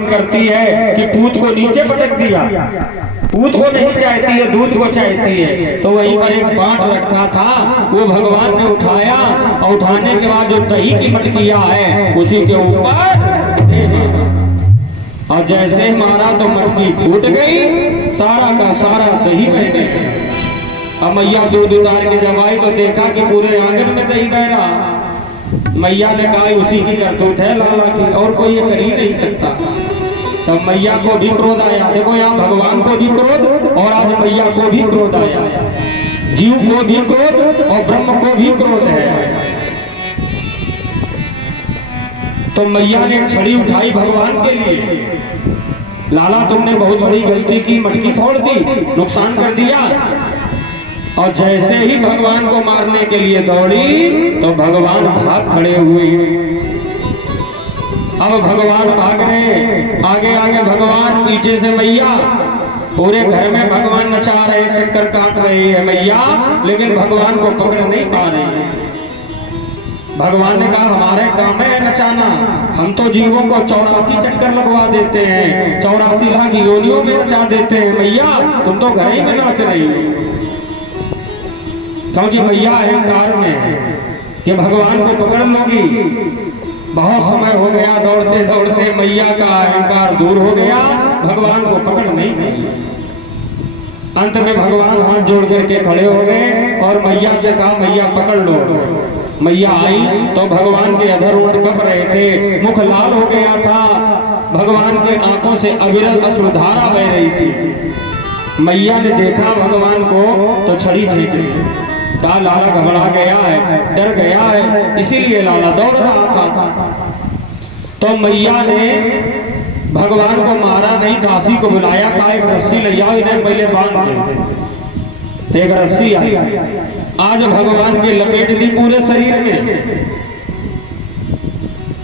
करती है कि पूत को नीचे पटक दिया, पूत को नहीं चाहती है, दूध को चाहती है। तो वहीं पर एक बांट रखा था, वो भगवान ने उठाया और उठाने के बाद जो दही की मटकिया है उसी के ऊपर और जैसे मारा तो मटकी फूट गई, सारा का सारा दही बह गया। अब मैया दूध उतार के जब आई तो देखा कि पूरे आंगन में दही बह रहा। मैया ने कहा उसी की करतूत है लाला की, और कोई ये कर ही नहीं सकता। तब मैया को भी क्रोध आया। देखो यहाँ भगवान को भी क्रोध और आज मैया को भी क्रोध आया, जीव को भी क्रोध और ब्रह्म को भी क्रोध है। तो मैया ने छड़ी उठाई भगवान के लिए, लाला तुमने बहुत बड़ी गलती की, मटकी फोड़ दी, नुकसान कर दिया। और जैसे ही भगवान को मारने के लिए दौड़ी तो भगवान भाग खड़े हुए। अब भगवान भाग रहे, आगे आगे भगवान, पीछे से मैया। पूरे घर में भगवान नचा रहे, चक्कर काट रही है मैया, लेकिन भगवान को पकड़ नहीं पा रही। भगवान ने कहा हमारे काम है नचाना, हम तो जीवों को 84 चक्कर लगवा देते हैं, 84 लाख योनियों में नचा देते हैं। मैया तुम तो घर ही में नाच रही हो। क्योंकि मैया अहंकार में है कि भगवान को पकड़ लूंगी। बहुत समय हो गया, दौड़ते दौड़ते मैया का अहंकार दूर हो गया, भगवान को पकड़ नहीं पाई। अंत में भगवान हाथ जोड़ करके खड़े हो गए और मैया से कहा मैया पकड़ लो। मैया आई तो भगवान के अधर ओंठ कप रहे थे, मुख लाल हो गया था, भगवान के आंखों से अविरल अश्रुधारा बह रही थी। मैया ने देखा भगवान को तो छड़ी फेंक दी। कहा लाला घबरा गया है, डर गया है, इसीलिए लाला दौड़ रहा था। तो मैया ने भगवान को मारा नहीं, दासी को बुलाया, कहा एक रस्सी ले आओ, इन्हें पहले बांध दे। तो एक रस्सी आई, आज भगवान की लपेट दी पूरे शरीर में।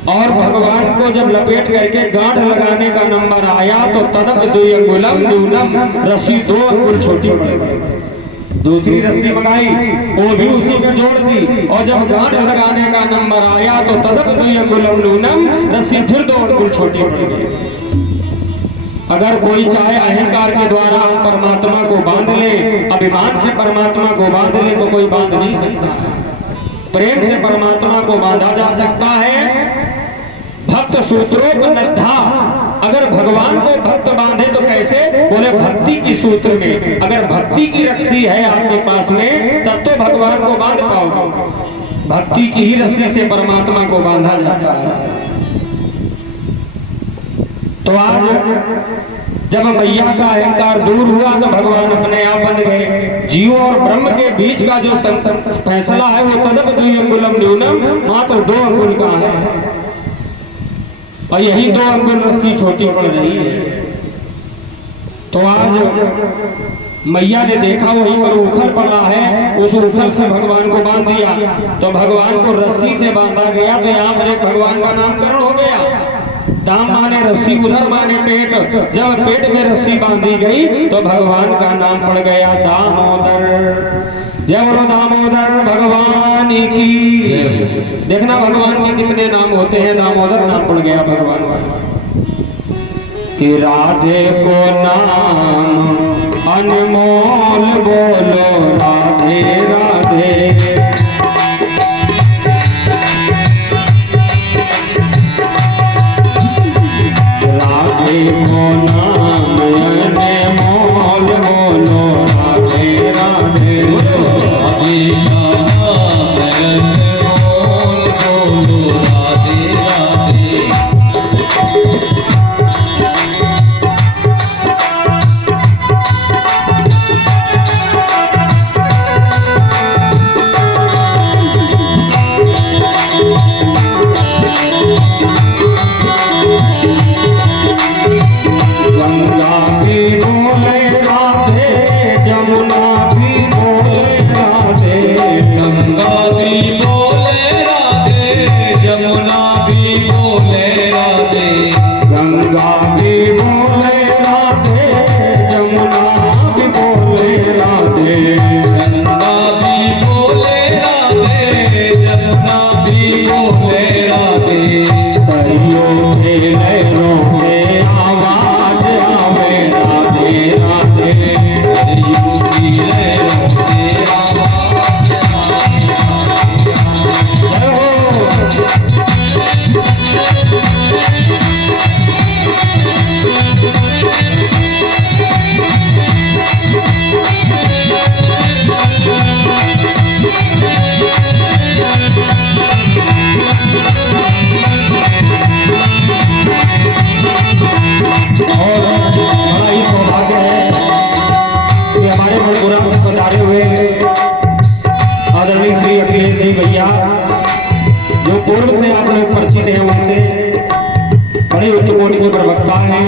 और भगवान को जब लपेट करके गांठ लगाने का नंबर आया तो तदप 2 अंगुलम न्यूनम, रस्सी 2 अंगुल छोटी पड़ गई। दूसरी रस्सी मंगाई, वो भी उसी में जोड़ दी, और जब गांठ लगाने का नंबर आया तो तदप 2 अंगुलम न्यूनम, रस्सी फिर 2 अंगुल छोटी पड़ गई। अगर कोई चाहे अहंकार के द्वारा परमात्मा को बांध ले, अभिमान से परमात्मा को बांध ले, तो कोई बांध नहीं सकता। प्रेम से परमात्मा को बांधा जा सकता है। भक्त सूत्रोपनद्धा, अगर भगवान को भक्त बांधे तो कैसे? बोले भक्ति की सूत्र में। अगर भक्ति की रस्सी है आपके पास में तब तो भगवान को बांध पाओगे। भक्ति की ही रस्सी से परमात्मा को बांधा जाता है। तो आज जब मैया का अहंकार दूर हुआ तो भगवान अपने आप बन गए। जीव और ब्रह्म के बीच का जो फैसला है वो तदप 2 अंगुलम न्यूनम, मात्र 2 अंगुल का है, और यही 2 अंगुल रस्सी छोटी पड़ रही है। तो आज मैया ने देखा वहीं पर उखल पड़ा है, उस उखल से भगवान को बांध दिया। तो भगवान को रस्सी से बांधा गया, तो यहाँ पर एक भगवान का नामकरण हो गया। दाम माने रस्सी, उधर माने पेट। जब पेट में रस्सी बांधी गई तो भगवान का नाम पड़ गया दामोदर। जय बोलो दामोदर भगवान की। देखना भगवान के कितने नाम होते हैं, दामोदर नाम पड़ गया भगवान कि राधे को नाम अनमोल बोलो राधे राधे। राधे को नाम अनमोल बोलो राधे राधे। राधे सुनते हैं उनसे। बड़े उच्च कोटि के प्रवक्ता हैं,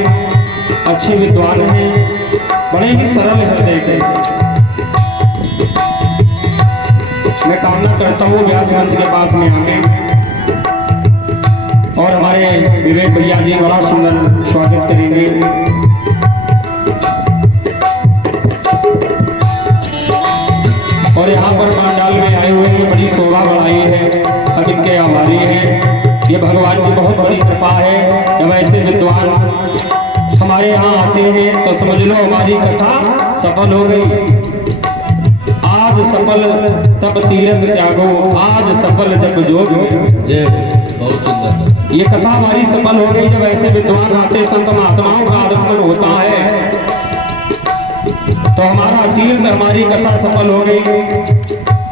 अच्छे विद्वान हैं, बड़े ही सरल हृदय के। मैं कामना करता हूँ व्यास मंच के पास में आके और हमारे विवेक भैया जी बड़ा सुंदर स्वागत करेंगे। और यहाँ पर पांडाल में आए हुए हैं, बड़ी शोभा बढ़ाई है, हम इनके आभारी हैं। ये भगवान की बहुत बड़ी कृपा है। जब ऐसे विद्वान हमारे यहाँ आते हैं तो समझ लो हमारी कथा सफल हो गई। आज सफल तब तीरथ त्यागो, आज सफल जब जोग। जय, बहुत सुंदर। ये कथा हमारी सफल हो गई जब ऐसे विद्वान आते, संत महात्माओं का आगमन होता है तो हमारा तीर्थ, हमारी कथा सफल हो गई।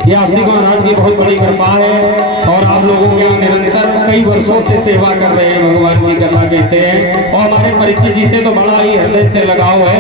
ये आस्तिक महाराज की बहुत बड़ी कृपा है। और आप लोगों के निरंतर कई वर्षों से सेवा कर रहे हैं, भगवान की कथा कहते हैं। और हमारे परीक्षित जी से तो बड़ा ही हृदय से लगाव है।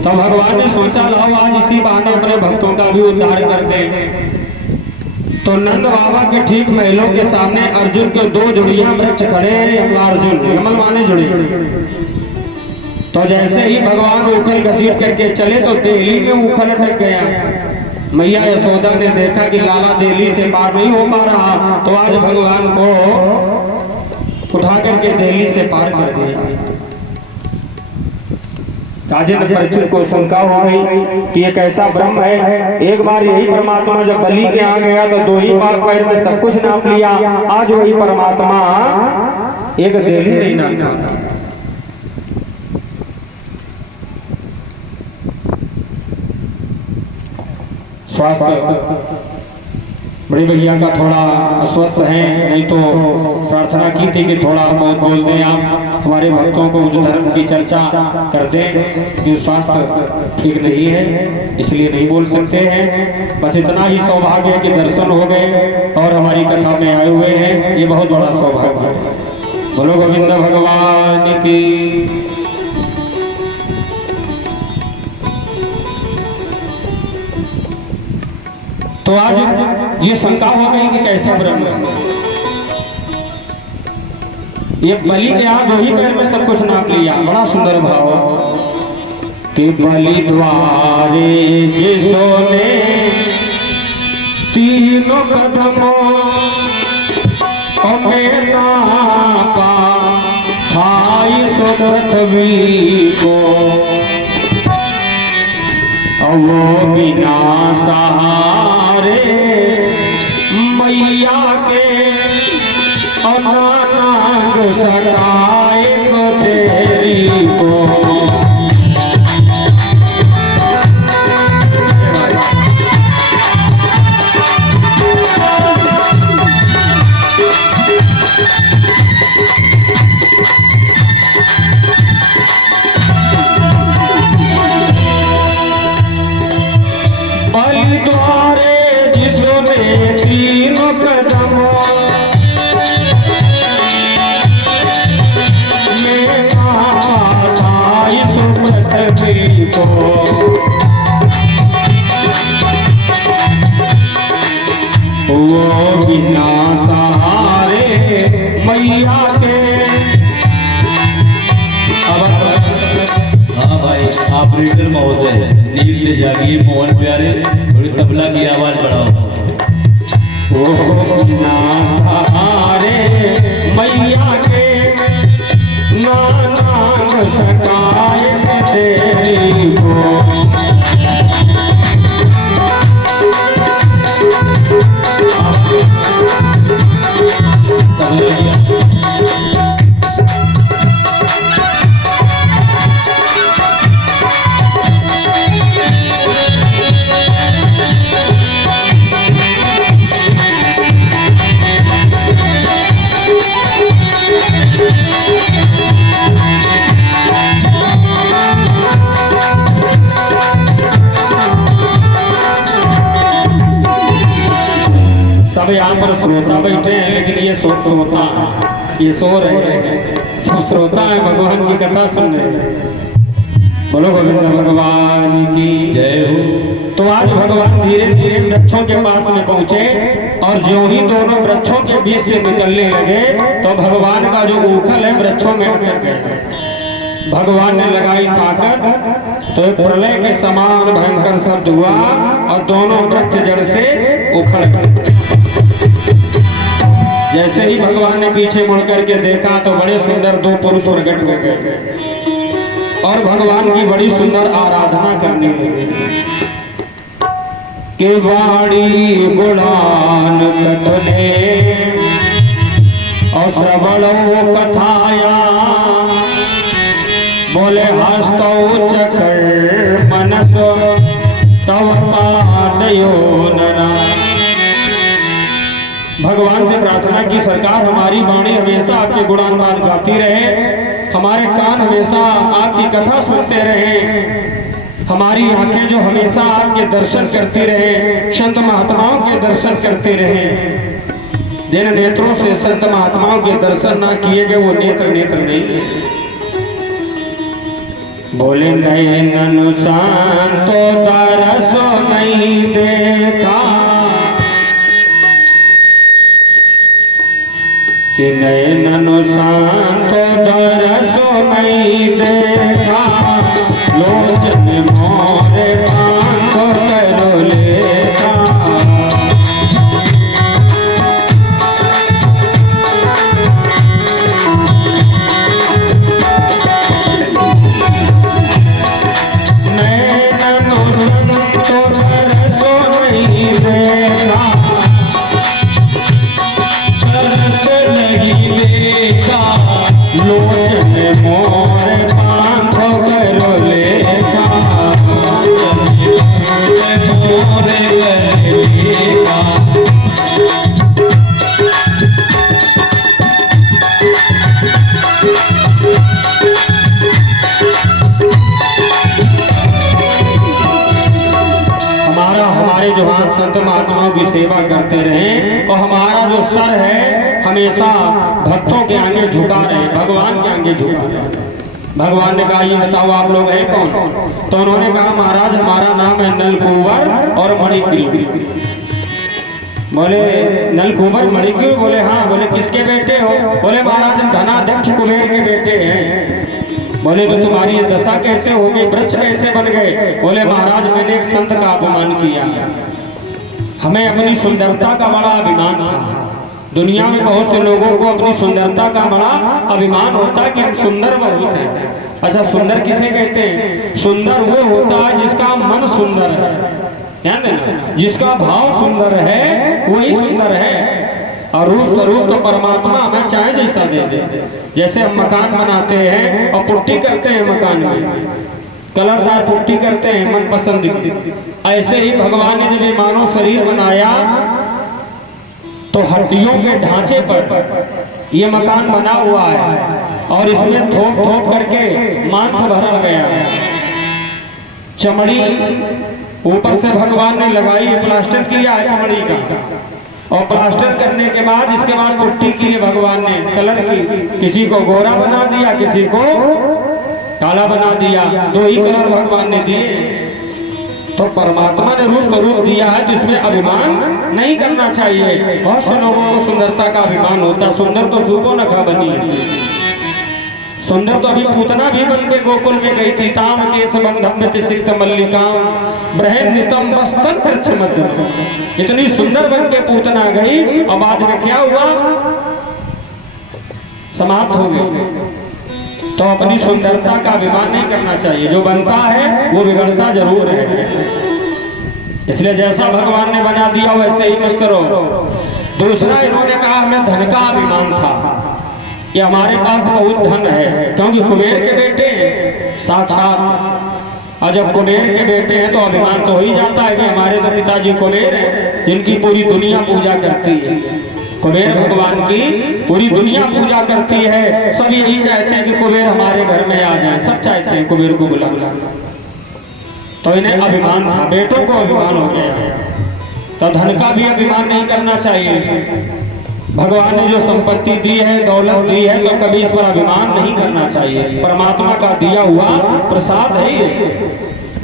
तो भगवान ने सोचा लाओ आज इसी बहाने अपने भक्तों का भी उद्धार कर दे। तो नंद बाबा के ठीक महलों के सामने अर्जुन के दो जुड़ियां वृक्ष खड़े, अर्जुन यमल माने जुड़ी। तो जैसे ही भगवान उखल घसीट करके चले तो देहली में उखल अटक गया। मैया यशोदा ने देखा कि लाला देहली से पार नहीं हो पा रहा, तो आज भगवान को उठा करके देहली से पार कर दिया। राजेंद्र परीक्षित को शंका हो गई कि ये कैसा ब्रह्म है। एक बार यही परमात्मा जब बलि के यहाँ गया तो दो ही बार पैर में सब कुछ नाप लिया। आज वही परमात्मा एक देहली नहीं नापता। स्वास्थ्य बड़े भैया का थोड़ा अस्वस्थ है, नहीं तो प्रार्थना की थी कि थोड़ा बहुत बोल दें आप, हमारे भक्तों को उस धर्म की चर्चा कर दें कि स्वास्थ्य ठीक नहीं है, इसलिए नहीं बोल सकते हैं। बस इतना ही सौभाग्य है कि दर्शन हो गए और हमारी कथा में आए हुए हैं, ये बहुत बड़ा सौभाग्य है। बोलो गोविंद भगवान की। तो आज ये शंका हो गई कि कैसे ब्रह्म है। ये बलि के यहाँ दो ही पैर में सब कुछ नाप लिया। बड़ा सुंदर भाव कि बलि द्वारे जिसने तीनों कदमों में नापा, भाई सो पृथ्वी को वो बिना सहा सहारे मैया के अनांग सकाए को तेरी को। द्वारे जिसमें तीनों कदम में आता इस पृथ्वी को। वो बिना सहारे मैया के। हाँ भाई ऑपरेटर महोदय नींद से जागिए, मोहन प्यारे थोड़ी तबला की आवाज बढ़ाओ। ओ बिना सहारे मैया के नांग सकाए तेरी को। सब यहाँ पर श्रोता बैठे हैं, लेकिन ये श्रोता ये सो रहे हैं। सब श्रोता है, भगवान की कथा सुन रहे हैं। बोलो गोविंद भगवान की जय हो। तो आज भगवान धीरे धीरे वृक्षों के पास में पहुंचे और ज्यों ही दोनों वृक्षों के बीच से निकलने लगे तो भगवान का जो उखल है वृक्षों में अटक गया। भगवान ने लगाई ताकत तो एक प्रलय के समान भयंकर शब्द हुआ और दोनों वृक्ष जड़ से उखड़ गए। जैसे ही भगवान ने पीछे मुड़ करके देखा तो बड़े सुंदर दो पुरुष प्रकट हो गए और भगवान की बड़ी सुंदर आराधना करने लगे। के वाणी गुणान कथने और श्रवणो कथाया बोले हस्तो चकर मनस तव पादयो नरा। भगवान से प्रार्थना की सरकार हमारी वाणी हमेशा आपके गुणानुवाद गाती रहे, हमारे कान हमेशा आपकी कथा सुनते रहे, हमारी आंखें जो हमेशा आपके दर्शन करती रहे, संत महात्माओं के दर्शन करते रहे। जिन नेत्रों से संत महात्माओं के दर्शन ना किए गए वो नेत्र नेत्र नहीं। बोले नयन शांतो तरस नहीं देखा कि नयन शांतो तरस नहीं देखा लोचन मोरे पांखो करो लेखा। नैननो संतो तरसो नहीं देखा तरस नहीं देखा लोचन मोरे पांखो करो लेखा। हमारे जो हाथ संत महात्माओं की सेवा करते रहे और हमारा जो सर है हमेशा भक्तों के आगे झुका रहे, भगवान के आगे झुका रहे। भगवान ने कहा ये बताओ आप लोग हैं कौन? तो उन्होंने कहा महाराज हमारा नाम है नलकुंवर और मणिग्रीव। बोले नलकुंवर मणिग्रीव? बोले हाँ। बोले किसके बेटे हो? बोले महाराज हम धनाध्यक्ष कुबेर के बेटे हैं। बोले तो तुम्हारी ये दशा कैसे हो गई, वृक्ष कैसे बन गए? बोले महाराज मैंने एक संत का अपमान किया, हमें अपनी सुंदरता का बड़ा अभिमान था। दुनिया में बहुत से लोगों को अपनी सुंदरता का बड़ा अभिमान होता है कि हम सुंदर बहुत हैं। अच्छा सुंदर किसे कहते हैं? सुंदर वो होता है जिसका मन सुंदर है, ध्यान देना, जिसका भाव सुंदर है वही सुंदर है, और रूप स्वरूप तो परमात्मा हमें चाहे जैसा दे दे। जैसे हम मकान बनाते हैं और पुट्टी करते हैं, मकान में कलरदार पुट्टी करते हैं मन पसंद की, ऐसे ही भगवान ने जब ये मानव शरीर बनाया तो हड्डियों के ढांचे पर ये मकान बना हुआ है और इसमें थोप थोप करके मांस भरा गया है। चमड़ी ऊपर से भगवान ने लगाई है, प्लास्टर किया है चमड़ी का, और प्लास्टर करने के बाद इसके बाद पुट्टी की है भगवान ने कलर की, किसी को गोरा बना दिया, किसी को काला बना दिया, दो ही कलर भगवान ने दिए। तो परमात्मा ने रूप स्वरूप दिया है, जिसमें अभिमान नहीं करना चाहिए। बहुत से लोगों को सुंदरता का अभिमान होता, सुंदर तो सूपो न खा बनी, सुंदर तो अभी पूतना भी बन के गोकुल में गई थी। ताम के संबंध सिक्त मल्लिकाम बृहन्नितम वस्तन प्रच्छमद, इतनी सुंदर बन के पूतना गई और बाद में क्या हुआ, समाप्त हो गई। तो अपनी सुंदरता का अभिमान नहीं करना चाहिए, जो बनता है वो बिगड़ता जरूर है। इसलिए जैसा भगवान ने बना दिया वैसे ही मस्त रहो। दूसरा इन्होंने कहा हमें धन का अभिमान था कि हमारे पास बहुत धन है, क्योंकि कुबेर के बेटे साक्षात, और जब कुबेर के बेटे हैं तो अभिमान तो हो ही जाता है कि हमारे तो पिताजी कुबेर हैं, जिनकी पूरी दुनिया पूजा करती है। कुबेर भगवान की पूरी दुनिया पूजा करती है, सब यही चाहते हैं कि कुबेर हमारे घर में आ जाए, सब चाहते हैं कुबेर को बुला। तो इन्हें अभिमान था, बेटों को अभिमान हो गया, तो धन का भी अभिमान नहीं करना चाहिए। भगवान ने जो संपत्ति दी है, दौलत दी है, तो कभी इस पर अभिमान नहीं करना चाहिए। परमात्मा का दिया हुआ प्रसाद है ये,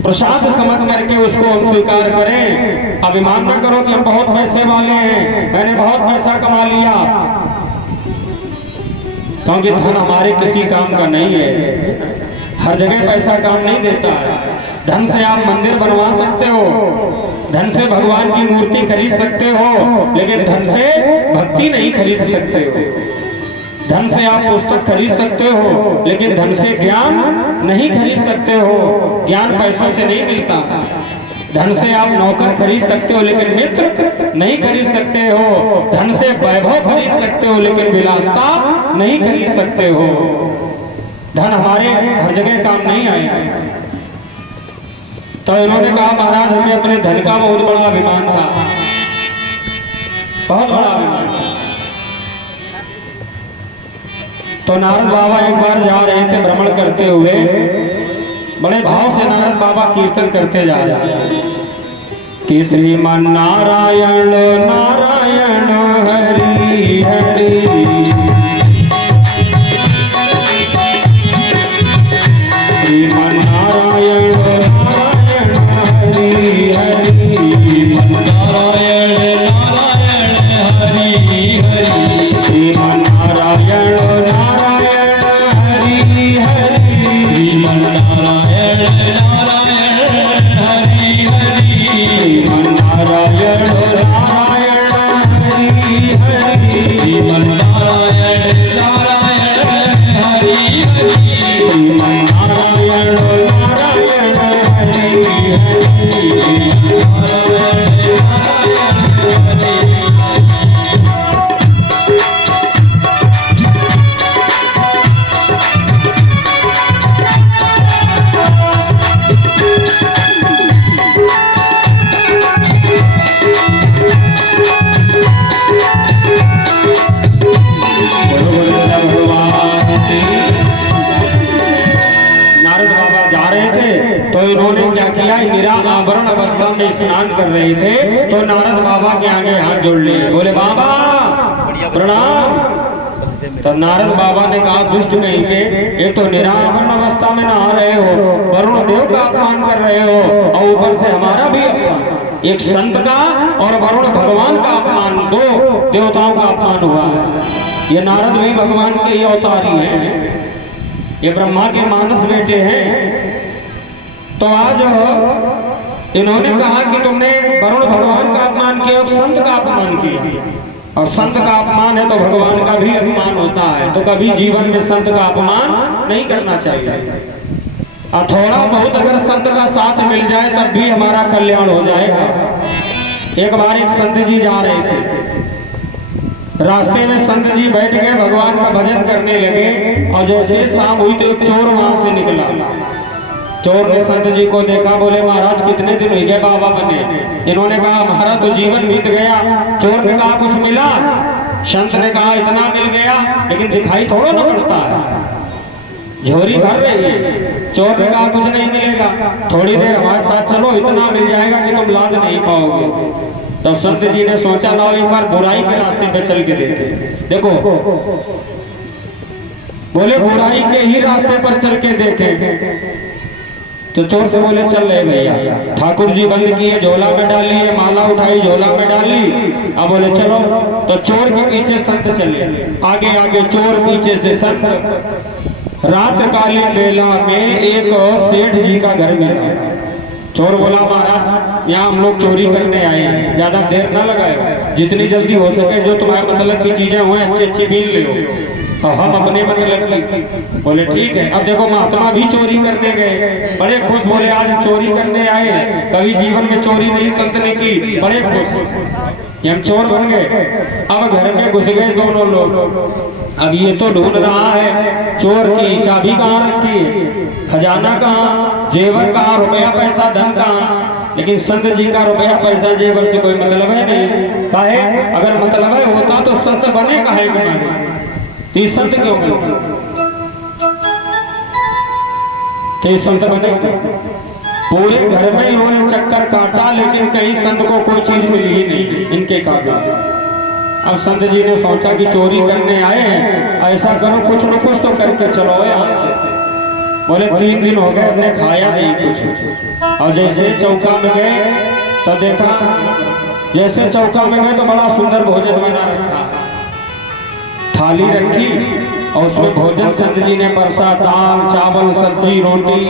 प्रसाद समझ करके उसको हम स्वीकार करें। अभिमान न करो कि हम बहुत पैसे वाले हैं, मैंने बहुत पैसा कमा लिया, क्योंकि धन हमारे किसी काम का नहीं है। हर जगह पैसा काम नहीं देता है। धन से आप मंदिर बनवा सकते हो, धन से भगवान की मूर्ति खरीद सकते हो, लेकिन धन से भक्ति नहीं खरीद सकते हो। धन से आप पुस्तक खरीद सकते हो, लेकिन धन से ज्ञान नहीं खरीद सकते हो। ज्ञान पैसों से नहीं मिलता। धन से आप नौकर खरीद सकते हो, लेकिन मित्र नहीं खरीद सकते हो। धन से वैभव खरीद सकते हो, लेकिन विलासता नहीं खरीद सकते हो। धन हमारे हर जगह काम नहीं आएगा। तो इन्होंने कहा महाराज हमें अपने धन का बहुत बड़ा अभिमान था, बहुत बड़ा अभिमान था। तो नारद बाबा एक बार जा रहे थे भ्रमण करते हुए, बड़े भाव से नारद बाबा कीर्तन करते जा रहे थे कि श्रीमन नारायण नारायण हरि हरि, श्रीमन नारायण नारायण हरि हरि, नारायण नारायण हरि हरि, श्रीमन नारायण निराभरण अवस्था में स्नान कर रहे थे, तो नारद बाबा के आगे हाथ जोड़ लिए, बोले बाबा प्रणाम। तो नारद बाबा ने कहा दुष्ट कहीं के, ये तो निराभरण अवस्था में नहा रहे हो, वरुण देव का अपमान कर रहे हो, और ऊपर से हमारा भी अपमान, एक संत का और वरुण भगवान का अपमान, दो देवताओं का अपमान हुआ है। ये नारद भी भगवान के ही अवतारी हैं, ये ब्रह्मा के मानस बेटे हैं। तो आज इन्होंने कहा कि तुमने वरुण भगवान का अपमान किया और संत का अपमान किया, और संत का अपमान है तो भगवान का भी अपमान होता है। तो कभी जीवन में संत का अपमान नहीं करना चाहिए। और थोड़ा बहुत अगर संत का साथ मिल जाए तब भी हमारा कल्याण हो जाएगा। एक बार एक संत जी जा रहे थे, रास्ते में संत जी बैठ गए, भगवान का भजन करने लगे, और जैसे शाम हुई तो एक चोर वहां से निकला। चोर ने संत जी को देखा, बोले महाराज कितने दिन हो गए बाबा बने? इन्होंने कहा हमारा तो जीवन बीत गया। चोर ने कहा कुछ मिला? संत ने कहा इतना मिल गया, लेकिन दिखाई थोड़ा ना पड़ता है, झोरी भर रही है। चोर ने कहा कुछ नहीं मिलेगा, थोड़ी देर हमारे साथ चलो, इतना मिल जाएगा कि तुम लाद नहीं पाओगे। तो संत जी ने सोचा लाओ एक बार बुराई के रास्ते पे चल के देखे। देखो बोले बुराई के ही रास्ते पर चल के देखे। तो चोर से बोले चल रहे भैया, ठाकुर जी बंद किए, झोला में डाली है, माला उठाई झोला में डाली, अब बोले चलो। तो चोर के पीछे संत चले, आगे आगे चोर, पीछे से संत। रात काली बेला में एक सेठ जी का घर मिला। चोर बोला महाराज यहाँ हम लोग चोरी करने आए हैं, ज्यादा देर ना लगाए, जितनी जल्दी हो सके जो तुम्हारे मतलब की चीजें हुए अच्छी अच्छी बीन ले हो, और हम अपने मतलब की। बोले ठीक है। अब देखो महात्मा भी चोरी करने गए, बड़े खुश, बोले आज हम चोरी करने आए, कभी जीवन में चोरी नहीं संत ने की, बड़े खुश, हम चोर बन गए। अब घर में घुस गए दोनों लोग। अब ये तो ढूंढ रहा है चोर की चाबी कहाँ रखी है, खजाना कहाँ, जेवर कहाँ, रुपया पैसा धन कहाँ। लेकिन संत जी का रुपया पैसा जेवर से कोई मतलब है नहीं। काहे? अगर मतलब है होता तो संत बने काहे के मारे? तो संत क्यों बने? तो संत बने पूरे घर में इन्होंने चक्कर काटा, लेकिन कहीं संत को कोई चीज मिली ही नहीं इनके कागज। अब संत जी ने सोचा कि चोरी करने आए हैं, ऐसा करो कुछ न कुछ तो करके चलो यहाँ से। बोले 3 दिन हो गए हमने खाया नहीं कुछ। और जैसे चौका में गए तो देखा, जैसे चौका में गए तो बड़ा सुंदर भोजन बना रखा, थाली रखी और उसमें भोजन संत जी ने परसा, दाल चावल सब्जी रोटी।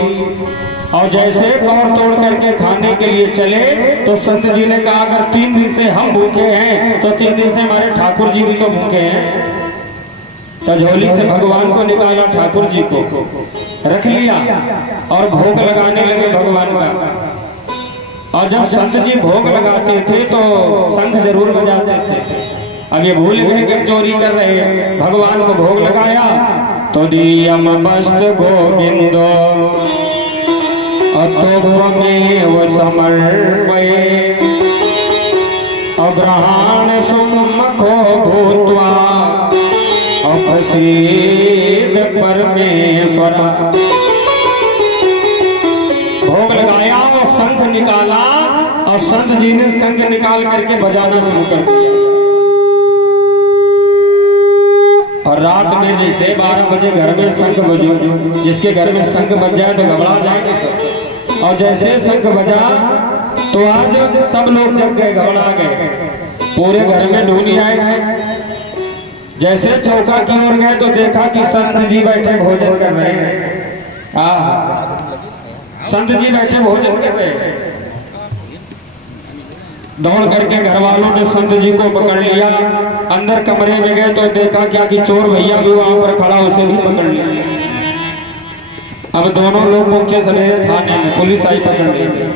और जैसे तोड़ तोड़ करके खाने के लिए चले तो संत जी ने कहा अगर 3 दिन से हम भूखे हैं तो 3 दिन से हमारे ठाकुर जी भी तो भूखे हैं। तो झोली से भगवान को निकाला, ठाकुर जी को रख लिया और भोग लगाने लगे भगवान का। और जब संत जी भोग लगाते थे तो शंख जरूर बजाते थे। अब ये भूल गए कि चोरी कर रहे हैं, भगवान को भोग लगाया तो दियम मस्त गोविंद अतोमेव समर्पये अग्रहाण सुमुखो भूत्वा अपसीद परमेश्वरा। भोग लगाया और शंख निकाला, और संत जी ने शंख निकाल करके बजाना शुरू कर दिया। और रात में जैसे 12 बजे घर में शंख बजे, जिसके घर में शंख बज जाए तो घबरा जाएंगे सब। और जैसे शंख बजा तो आज सब लोग जग गए, घबरा गए, पूरे घर में ढूंढी आए। जैसे चौका की ओर गए तो देखा कि संत जी बैठे भोजन कर रहे हैं। संत जी बैठे भोजन कर रहे हैं। दौड़ करके घर वालों ने संत जी को पकड़ लिया, अंदर कमरे में गए तो देखा क्या कि चोर भैया भी वहां पर खड़ा, उसे भी पकड़ लिया। अब दोनों लोग पहुंचे सवेरे थाने में, पुलिस आई पकड़ ली।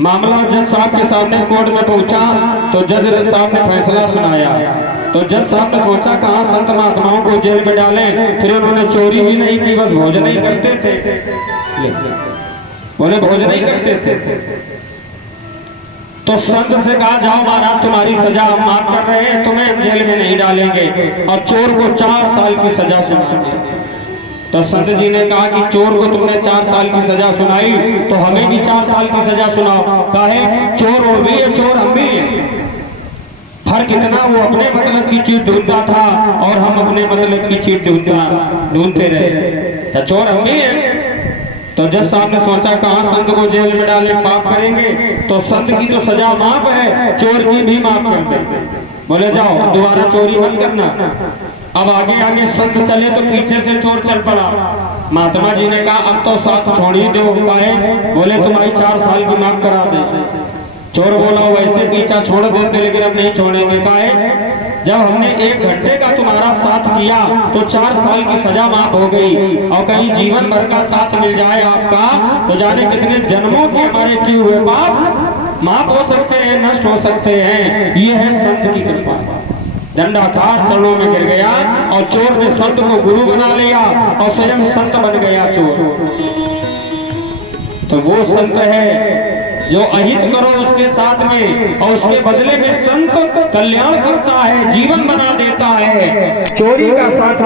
मामला जज साहब के सामने कोर्ट में पहुंचा तो जज साहब ने फैसला सुनाया। तो जज साहब ने सोचा कहां संत महात्माओं को जेल में डालें, फिर उन्होंने चोरी भी नहीं की, बस भोजन ही करते थे। बोले भोजन ही करते थे। तो संत से कहा जाओ महाराज तुम्हारी सजा हम माफ कर रहे हैं, तुम्हें जेल में नहीं डालेंगे। और चोर को 4 साल की सजा सुना दी। तो संत जी ने कहा कि चोर को तुमने 4 साल की सजा सुनाई तो हमें भी 4 साल की सजा सुनाओ। काहे? चोर वो भी है, चोर हम भी है। फर्क इतना, वो अपने मतलब की चीज ढूंढता था और हम अपने मतलब की चीज ढूंढते रहे। तो चोर हम भी है। तो जज साहब ने सोचा कहां संत को जेल में डालने माफ करेंगे, तो संत की तो सजा माफ है, चोर की भी माफ कर दे। बोले जाओ दोबारा चोरी मत करना। अब आगे आगे संत चले तो पीछे से चोर चल पड़ा। महात्मा जी ने कहा अब तो साथ छोड़ ही दो। काहे? बोले तुम्हारी 4 साल की माफ करा दे। चोर बोला वैसे पीछा छोड़ देते लेकिन अब नहीं छोड़ेंगे। काहे? जब हमने 1 घंटे का तुम्हारा साथ किया तो 4 साल की सजा माफ हो गई, और कहीं जीवन भर का साथ मिल जाए आपका तो जाने कितने जन्मों के हमारे किए हुए पाप माफ हो सकते हैं, नष्ट हो सकते हैं। ये है संत की कृपा। दंडाचार चरणों में गिर गया और चोर ने संत को गुरु बना लिया और स्वयं संत बन गया चोर। तो वो संत है जो अहित करो उसके साथ में और उसके बदले में संत कल्याण करता है, जीवन बना देता है। चोरी का साथ